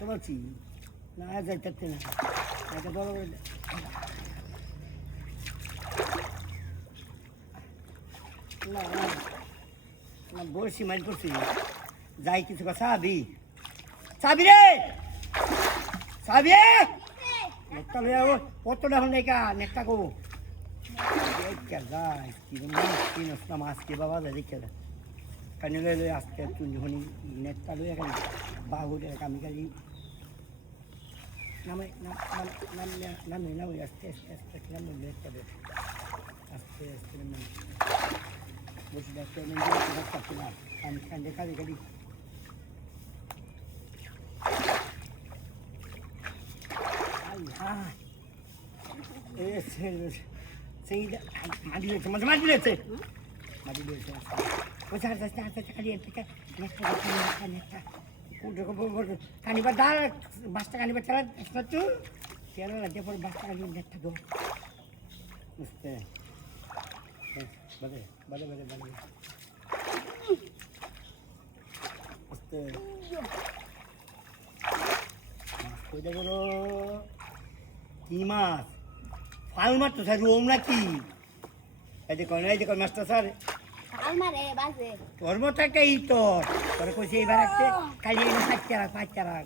তো বলছি না যাইতে না এটা বড় করে না না না বলছি মাইল করছি যাই কিছু কথা চাবি চাবি রে চাবি নেটটা লইয়া কতটা হল নেকা নেটটা কবো যাই কি নষ্ট মাছ কে বাবা যায় দেখে যা কানি লই আসতে তুই যখন নেটটা লইয়া খালি বাহুরে কামি খালি নামে নামে নামে আস্তে আস্তে আস্তে নামে নেটটা আস্তে আস্তে নামে বসে দেখতে না আমি খান্ডে খালি খালি মাটি দিয়েছে মাটি দিয়েছে মাটি দিয়েছে ওই আস্তে আস্তে আস্তে খালি থেকে কানিবার দাঁড় বাসটা কানিবার চালা একটু তেল লাগে পরে বাসটা কানি দেখতে গো বুঝতে বাদে বাদে বাদে বাদে বুঝতে ওইটা বলো কি মাছ ফাল মাছ তো স্যার রোম নাকি এই যে কোন মাছটা স্যার তোর মতো একটা ই তোরে কইছে এইবার আসছে কালি এনে পাঁচটা রাখ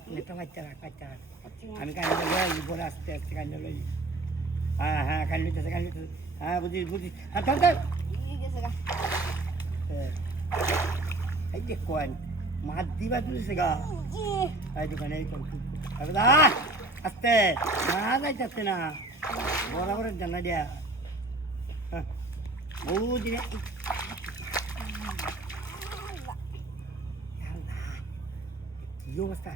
আমি কালি লই বলে আস্তে আস্তে কালি লই হ্যাঁ কালি লইতেছে হ্যাঁ বুঝি হ্যাঁ চল এই যে কোন মাছ দিবা তুলছে গা এই দোকানে এই আস্তে না যাইতেছে না বরাবর জানা দিয়া বহু দিনে কি অবস্থা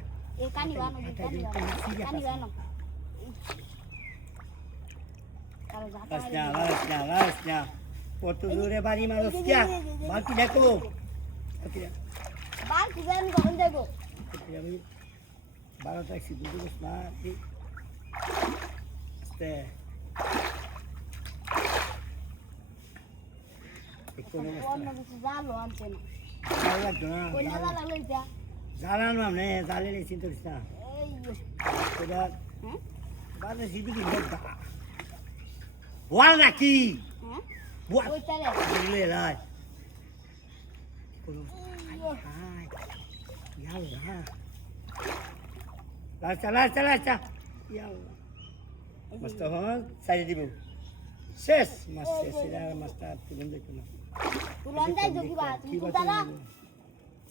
কত দূরে বাড়ি মানুষ কিয়া বাকি দেখো বারোটা একশো দুটো না আস্তে জ্বালানো আমি জ্বালে নেই চিন্তা করিস না বল নাকি মাছটা হন সাইড দিব শেষ মাছ শেষ মাছটা তুলন দেখো না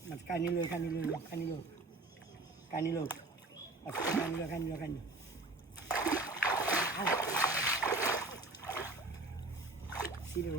মাছ কানি লো সিরিয়াল